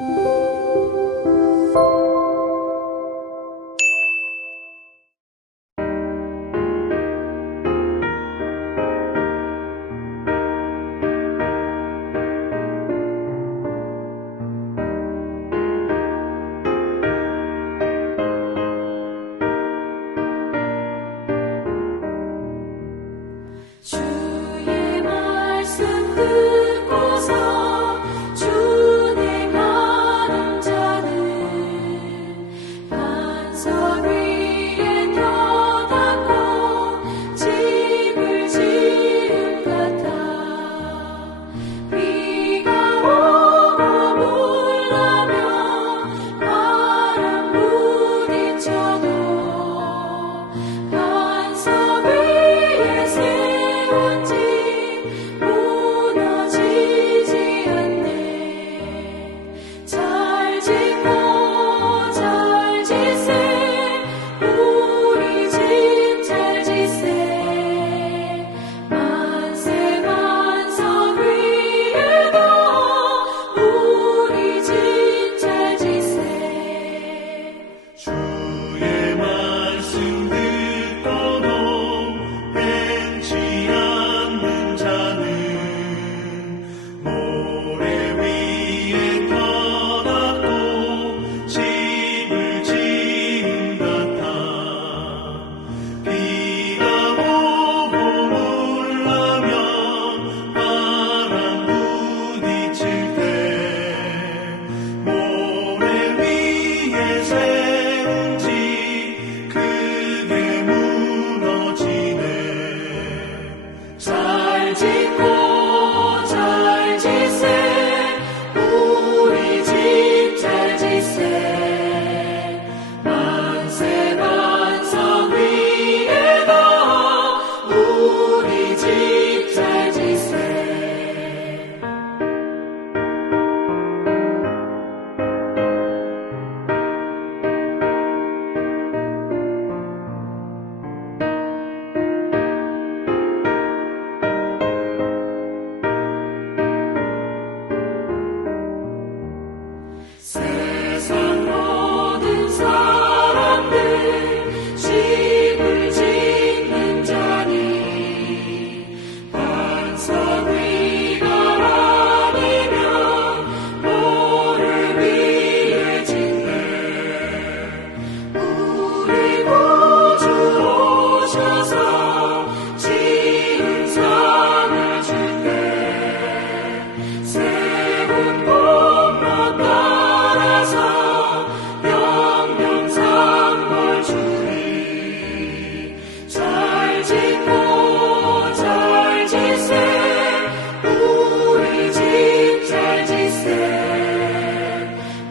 주의 말씀 듣고서 준행하는 자는 반석 위에 터닫고 집을 지은 같아. 비가 오고 물나며 바람 부딪혀도 반석 위에 세운 집 무너지지 않네. 잘 짓고 잘 지세 우리 집 잘 지세. 만세 반석 위에도 우리 집 잘 지세. 주의 말씀 듣고도 행치 않는 자는 모래 위에 터닫고 집을 지은 같아. 비가 오고 물나며 바람 부딪힐 때 모래 위에 세운 집 크게 무너지네. 잘 짓고 잘 지세 우리 집 잘 지세. 만세 반석 위에도 우리 집 잘 지세. 세상 모든 사람들 집을 짓는 자니 반석 위가 아니면 모래 위에 짓네. 우리 구주 오셔서 지은 상을 줄게. 세운 공로 따라서 영영상을 주리. 잘 짓고 잘 지세 우리 집 잘 지세.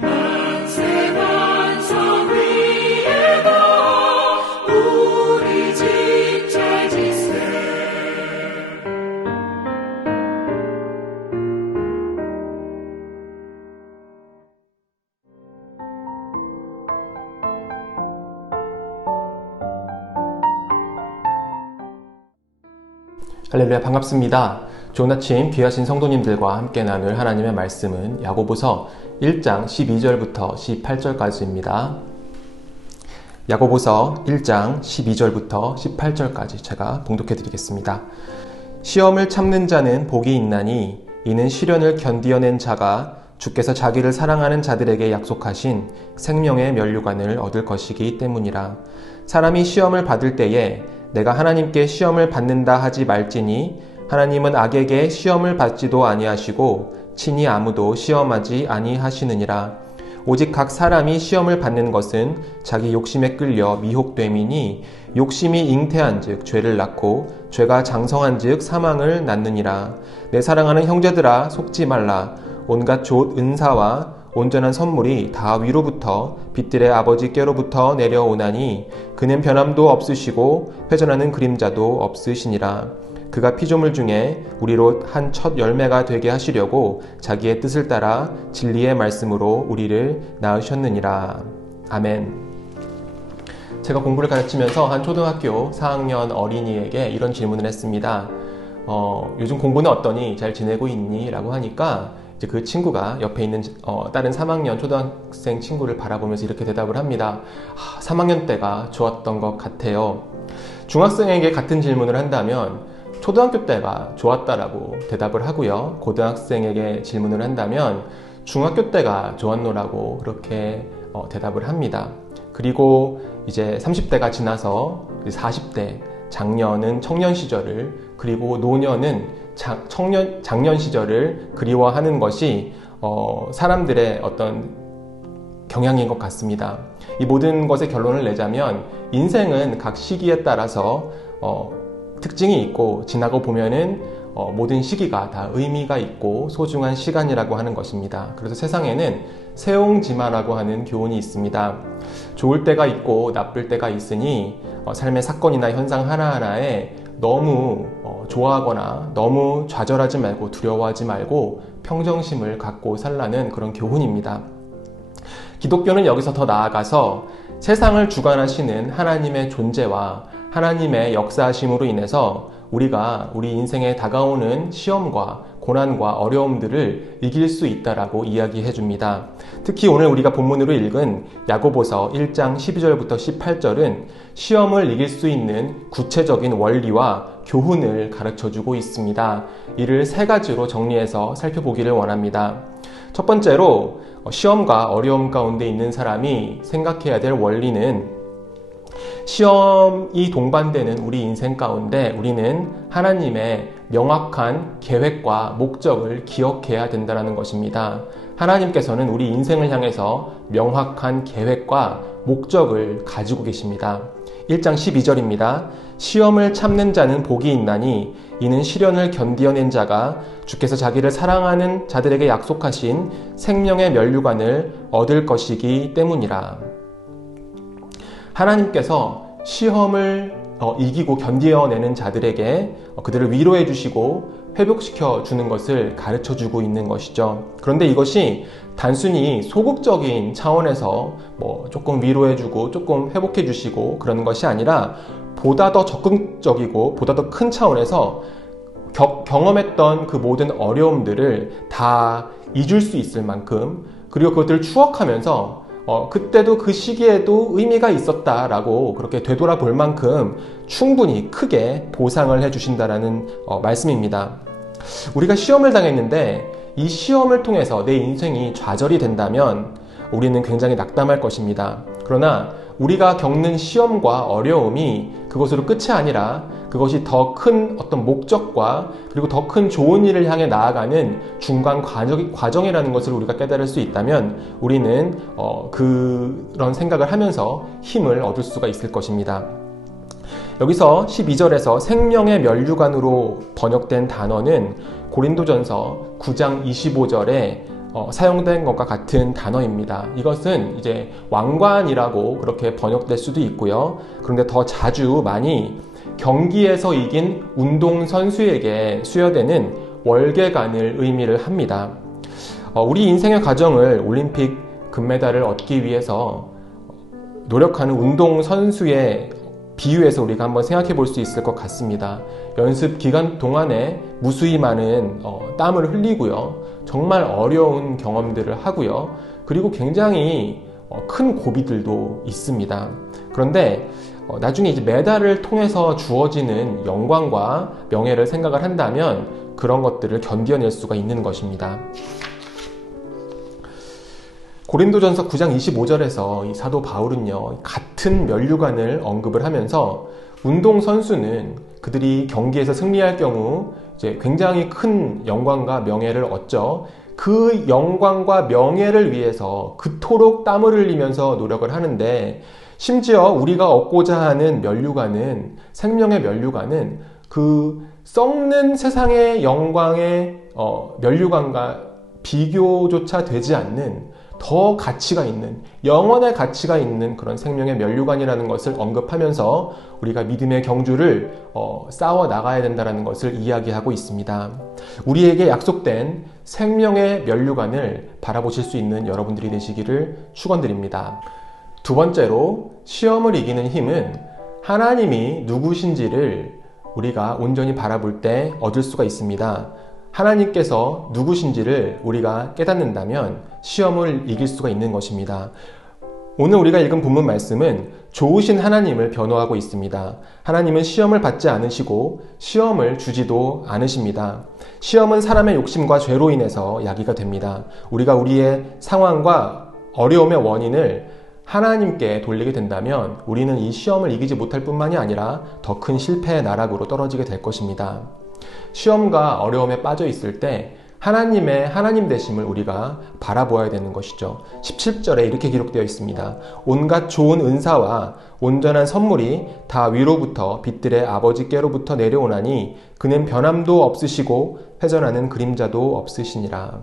만세 반석 위에도 우리 집 잘 지세. 할렐루야, 반갑습니다. 좋은 아침 귀하신 성도님들과 함께 나눌 하나님의 말씀은 야고보서 1장 12절부터 18절까지입니다. 야고보서 1장 12절부터 18절까지 제가 봉독해 드리겠습니다. 시험을 참는 자는 복이 있나니 이는 시련을 견디어낸 자가 주께서 자기를 사랑하는 자들에게 약속하신 생명의 면류관을 얻을 것이기 때문이라. 사람이 시험을 받을 때에 내가 하나님께 시험을 받는다 하지 말지니 하나님은 악에게 시험을 받지도 아니하시고 친히 아무도 시험하지 아니하시느니라. 오직 각 사람이 시험을 받는 것은 자기 욕심에 끌려 미혹됨이니 욕심이 잉태한즉 죄를 낳고 죄가 장성한즉 사망을 낳느니라. 내 사랑하는 형제들아 속지 말라. 온갖 좋은 은사와 온전한 선물이 다 위로부터 빛들의 아버지께로부터 내려오나니 그는 변함도 없으시고 회전하는 그림자도 없으시니라. 그가 피조물 중에 우리로 한 첫 열매가 되게 하시려고 자기의 뜻을 따라 진리의 말씀으로 우리를 낳으셨느니라. 아멘. 제가 공부를 가르치면서 한 초등학교 4학년 어린이에게 이런 질문을 했습니다. 요즘 공부는 어떠니? 잘 지내고 있니? 라고 하니까 이제 그 친구가 옆에 있는 다른 3학년 초등학생 친구를 바라보면서 이렇게 대답을 합니다. 3학년 때가 좋았던 것 같아요. 중학생에게 같은 질문을 한다면 초등학교 때가 좋았다라고 대답을 하고요. 고등학생에게 질문을 한다면 중학교 때가 좋았노라고 그렇게 대답을 합니다. 그리고 이제 30대가 지나서 40대, 장년은 청년 시절을, 그리고 노년은 장년 시절을 그리워하는 것이 사람들의 어떤 경향인 것 같습니다. 이 모든 것의 결론을 내자면 인생은 각 시기에 따라서 특징이 있고, 지나고 보면은 모든 시기가 다 의미가 있고 소중한 시간이라고 하는 것입니다. 그래서 세상에는 세옹지마라고 하는 교훈이 있습니다. 좋을 때가 있고 나쁠 때가 있으니 삶의 사건이나 현상 하나하나에 너무 좋아하거나 너무 좌절하지 말고 두려워하지 말고 평정심을 갖고 살라는 그런 교훈입니다. 기독교는 여기서 더 나아가서 세상을 주관하시는 하나님의 존재와 하나님의 역사하심으로 인해서 우리가 우리 인생에 다가오는 시험과 고난과 어려움들을 이길 수 있다라고 이야기해 줍니다. 특히 오늘 우리가 본문으로 읽은 야고보서 1장 12절부터 18절은 시험을 이길 수 있는 구체적인 원리와 교훈을 가르쳐 주고 있습니다. 이를 세 가지로 정리해서 살펴보기를 원합니다. 첫 번째로 시험과 어려움 가운데 있는 사람이 생각해야 될 원리는, 시험이 동반되는 우리 인생 가운데 우리는 하나님의 명확한 계획과 목적을 기억해야 된다는 것입니다. 하나님께서는 우리 인생을 향해서 명확한 계획과 목적을 가지고 계십니다. 1장 12절입니다. 시험을 참는 자는 복이 있나니 이는 시련을 견디어낸 자가 주께서 자기를 사랑하는 자들에게 약속하신 생명의 면류관을 얻을 것이기 때문이라. 하나님께서 시험을 이기고 견디어내는 자들에게 그들을 위로해 주시고 회복시켜 주는 것을 가르쳐 주고 있는 것이죠. 그런데 이것이 단순히 소극적인 차원에서 조금 위로해 주고 조금 회복해 주시고 그러는 것이 아니라 보다 더 적극적이고 보다 더 큰 차원에서 경험했던 그 모든 어려움들을 다 잊을 수 있을 만큼, 그리고 그것들을 추억하면서 그때도 그 시기에도 의미가 있었다라고 그렇게 되돌아볼 만큼 충분히 크게 보상을 해주신다라는 말씀입니다. 우리가 시험을 당했는데 이 시험을 통해서 내 인생이 좌절이 된다면 우리는 굉장히 낙담할 것입니다. 그러나 우리가 겪는 시험과 어려움이 그것으로 끝이 아니라 그것이 더 큰 어떤 목적과 그리고 더 큰 좋은 일을 향해 나아가는 중간 과정이라는 것을 우리가 깨달을 수 있다면 우리는 그런 생각을 하면서 힘을 얻을 수가 있을 것입니다. 여기서 12절에서 생명의 면류관으로 번역된 단어는 고린도전서 9장 25절에 사용된 것과 같은 단어입니다. 이것은 이제 왕관이라고 그렇게 번역될 수도 있고요. 그런데 더 자주 많이 경기에서 이긴 운동선수에게 수여되는 월계관을 의미를 합니다. 우리 인생의 과정을 올림픽 금메달을 얻기 위해서 노력하는 운동선수의 비유해서 우리가 한번 생각해 볼 수 있을 것 같습니다. 연습 기간 동안에 무수히 많은 땀을 흘리고요. 정말 어려운 경험들을 하고요. 그리고 굉장히 큰 고비들도 있습니다. 그런데 나중에 이제 메달을 통해서 주어지는 영광과 명예를 생각을 한다면 그런 것들을 견뎌낼 수가 있는 것입니다. 고린도전서 9장 25절에서 이 사도 바울은요, 같은 면류관을 언급을 하면서 운동선수는 그들이 경기에서 승리할 경우 이제 굉장히 큰 영광과 명예를 얻죠. 그 영광과 명예를 위해서 그토록 땀을 흘리면서 노력을 하는데, 심지어 우리가 얻고자 하는 면류관은, 생명의 면류관은 그 썩는 세상의 영광의 면류관과 비교조차 되지 않는 더 가치가 있는, 영원의 가치가 있는 그런 생명의 면류관이라는 것을 언급하면서 우리가 믿음의 경주를 싸워 나가야 된다는 것을 이야기하고 있습니다. 우리에게 약속된 생명의 면류관을 바라보실 수 있는 여러분들이 되시기를 축원드립니다. 두 번째로, 시험을 이기는 힘은 하나님이 누구신지를 우리가 온전히 바라볼 때 얻을 수가 있습니다. 하나님께서 누구신지를 우리가 깨닫는다면 시험을 이길 수가 있는 것입니다. 오늘 우리가 읽은 본문 말씀은 좋으신 하나님을 변호하고 있습니다. 하나님은 시험을 받지 않으시고 시험을 주지도 않으십니다. 시험은 사람의 욕심과 죄로 인해서 야기가 됩니다. 우리가 우리의 상황과 어려움의 원인을 하나님께 돌리게 된다면 우리는 이 시험을 이기지 못할 뿐만이 아니라 더 큰 실패의 나락으로 떨어지게 될 것입니다. 시험과 어려움에 빠져 있을 때 하나님의 하나님 되심을 우리가 바라보아야 되는 것이죠. 17절에 이렇게 기록되어 있습니다. 온갖 좋은 은사와 온전한 선물이 다 위로부터 빛들의 아버지께로부터 내려오나니 그는 변함도 없으시고 회전하는 그림자도 없으시니라.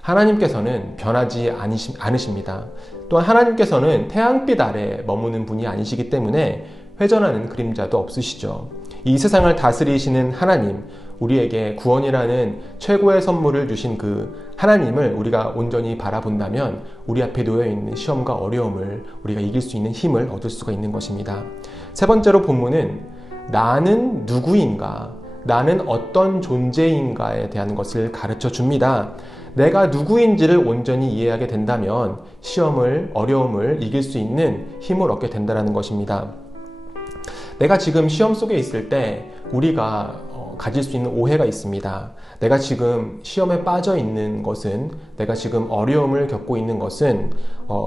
하나님께서는 변하지 않으십니다. 또한 하나님께서는 태양빛 아래 머무는 분이 아니시기 때문에 회전하는 그림자도 없으시죠. 이 세상을 다스리시는 하나님, 우리에게 구원이라는 최고의 선물을 주신 그 하나님을 우리가 온전히 바라본다면 우리 앞에 놓여있는 시험과 어려움을 우리가 이길 수 있는 힘을 얻을 수가 있는 것입니다. 세 번째로 본문은 나는 누구인가, 나는 어떤 존재인가에 대한 것을 가르쳐 줍니다. 내가 누구인지를 온전히 이해하게 된다면 시험을, 어려움을 이길 수 있는 힘을 얻게 된다는 것입니다. 내가 지금 시험 속에 있을 때 우리가 가질 수 있는 오해가 있습니다. 내가 지금 시험에 빠져 있는 것은, 내가 지금 어려움을 겪고 있는 것은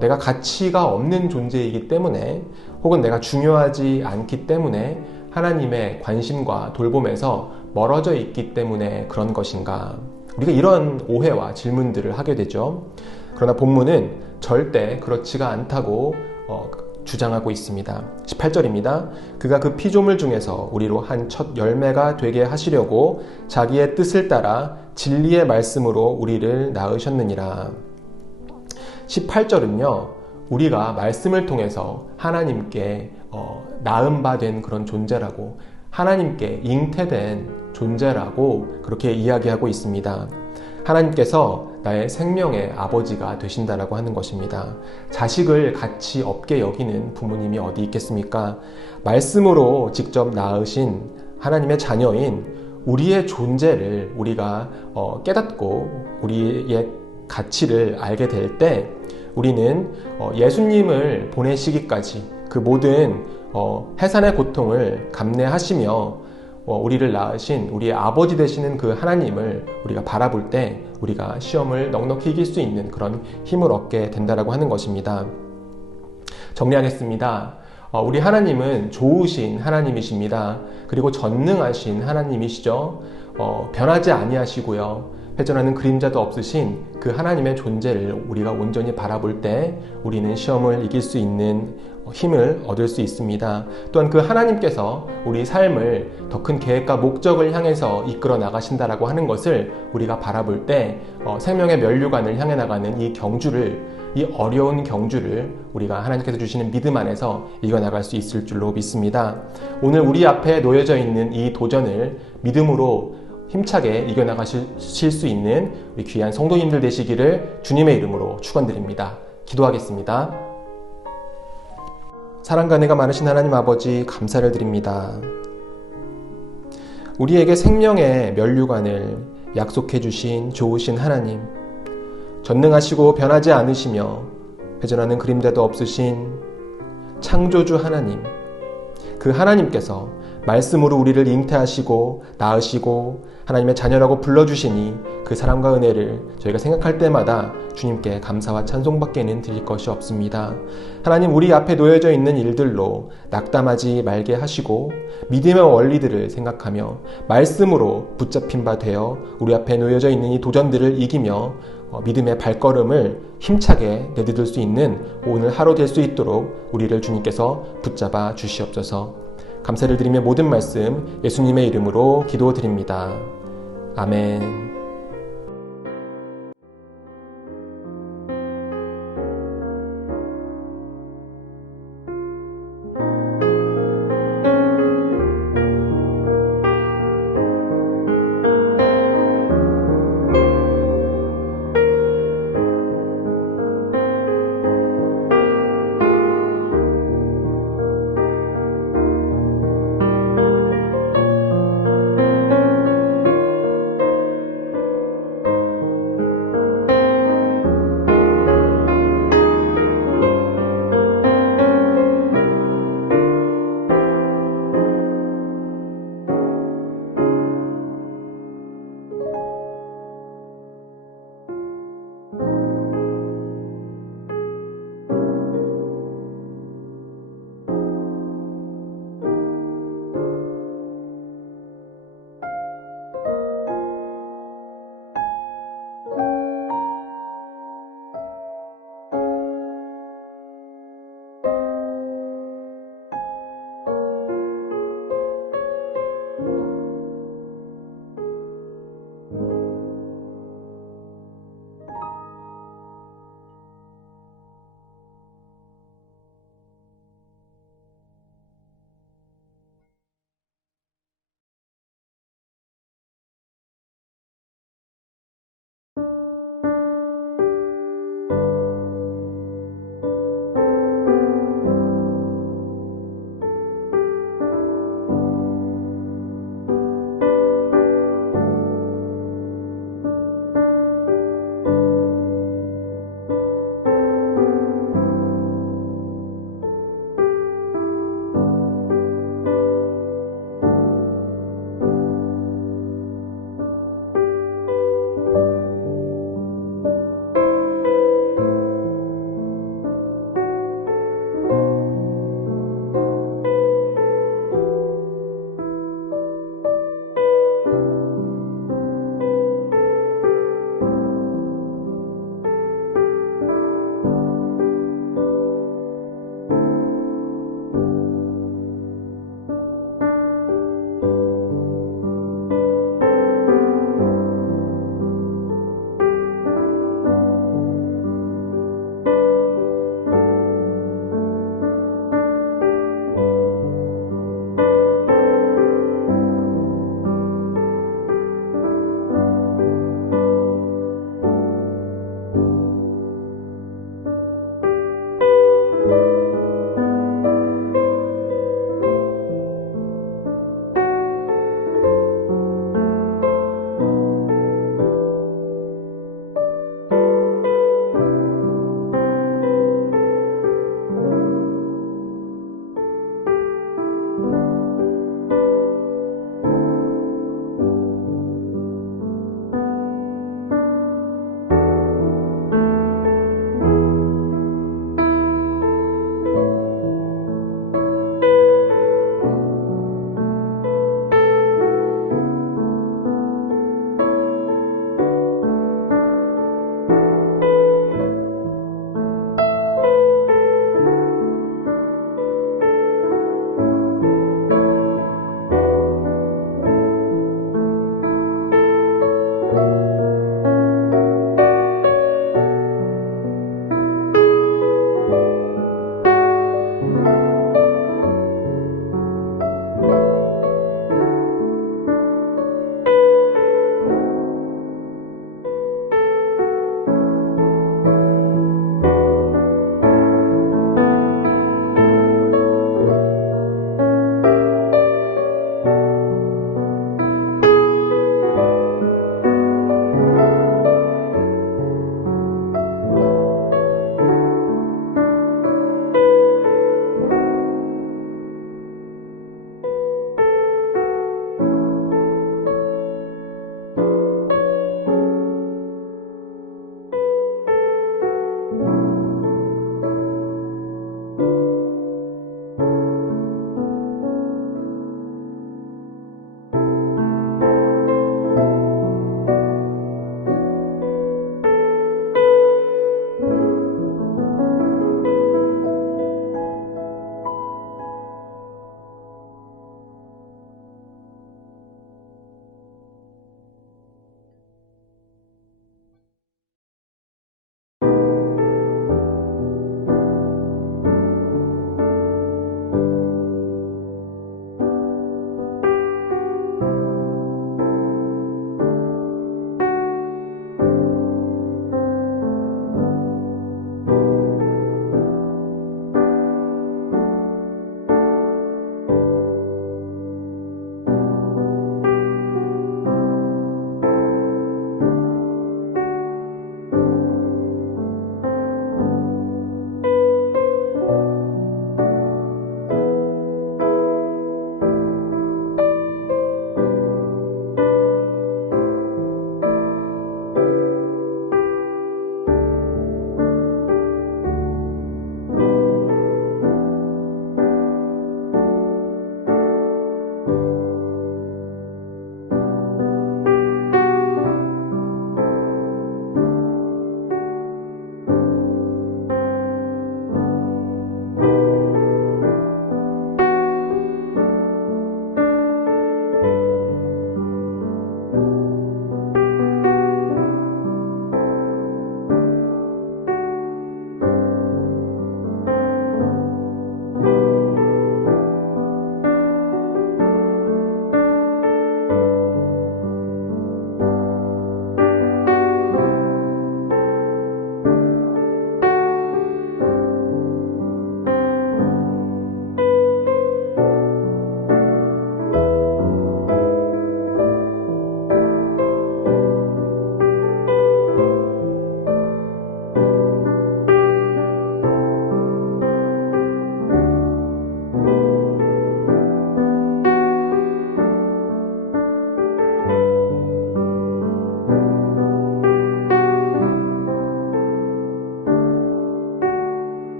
내가 가치가 없는 존재이기 때문에, 혹은 내가 중요하지 않기 때문에, 하나님의 관심과 돌봄에서 멀어져 있기 때문에 그런 것인가? 우리가 이런 오해와 질문들을 하게 되죠. 그러나 본문은 절대 그렇지가 않다고 주장하고 있습니다. 18절입니다. 그가 그 피조물 중에서 우리로 한 첫 열매가 되게 하시려고 자기의 뜻을 따라 진리의 말씀으로 우리를 낳으셨느니라. 18절은요, 우리가 말씀을 통해서 하나님께 낳은 바 된 그런 존재라고, 하나님께 잉태된 존재라고 그렇게 이야기하고 있습니다. 하나님께서 나의 생명의 아버지가 되신다라고 하는 것입니다. 자식을 가치 없게 여기는 부모님이 어디 있겠습니까? 말씀으로 직접 낳으신 하나님의 자녀인 우리의 존재를 우리가 깨닫고 우리의 가치를 알게 될 때 우리는 예수님을 보내시기까지 그 모든 해산의 고통을 감내하시며 우리를 낳으신 우리의 아버지 되시는 그 하나님을 우리가 바라볼 때 우리가 시험을 넉넉히 이길 수 있는 그런 힘을 얻게 된다라고 하는 것입니다. 정리하겠습니다. 우리 하나님은 좋으신 하나님이십니다. 그리고 전능하신 하나님이시죠. 변하지 아니하시고요. 회전하는 그림자도 없으신 그 하나님의 존재를 우리가 온전히 바라볼 때 우리는 시험을 이길 수 있는 힘을 얻을 수 있습니다. 또한 그 하나님께서 우리 삶을 더 큰 계획과 목적을 향해서 이끌어 나가신다라고 하는 것을 우리가 바라볼 때 생명의 면류관을 향해 나가는 이 경주를, 이 어려운 경주를 우리가 하나님께서 주시는 믿음 안에서 이겨나갈 수 있을 줄로 믿습니다. 오늘 우리 앞에 놓여져 있는 이 도전을 믿음으로 힘차게 이겨나가실 수 있는 우리 귀한 성도님들 되시기를 주님의 이름으로 축원드립니다. 기도하겠습니다. 사랑과 은혜가 많으신 하나님 아버지, 감사를 드립니다. 우리에게 생명의 면류관을 약속해 주신 좋으신 하나님, 전능하시고 변하지 않으시며 회전하는 그림자도 없으신 창조주 하나님, 그 하나님께서 말씀으로 우리를 잉태하시고 낳으시고 하나님의 자녀라고 불러주시니 그 사랑과 은혜를 저희가 생각할 때마다 주님께 감사와 찬송밖에는 드릴 것이 없습니다. 하나님, 우리 앞에 놓여져 있는 일들로 낙담하지 말게 하시고 믿음의 원리들을 생각하며 말씀으로 붙잡힌 바 되어 우리 앞에 놓여져 있는 이 도전들을 이기며 믿음의 발걸음을 힘차게 내디딜 수 있는 오늘 하루 될 수 있도록 우리를 주님께서 붙잡아 주시옵소서. 감사를 드리며 모든 말씀 예수님의 이름으로 기도드립니다. 아멘.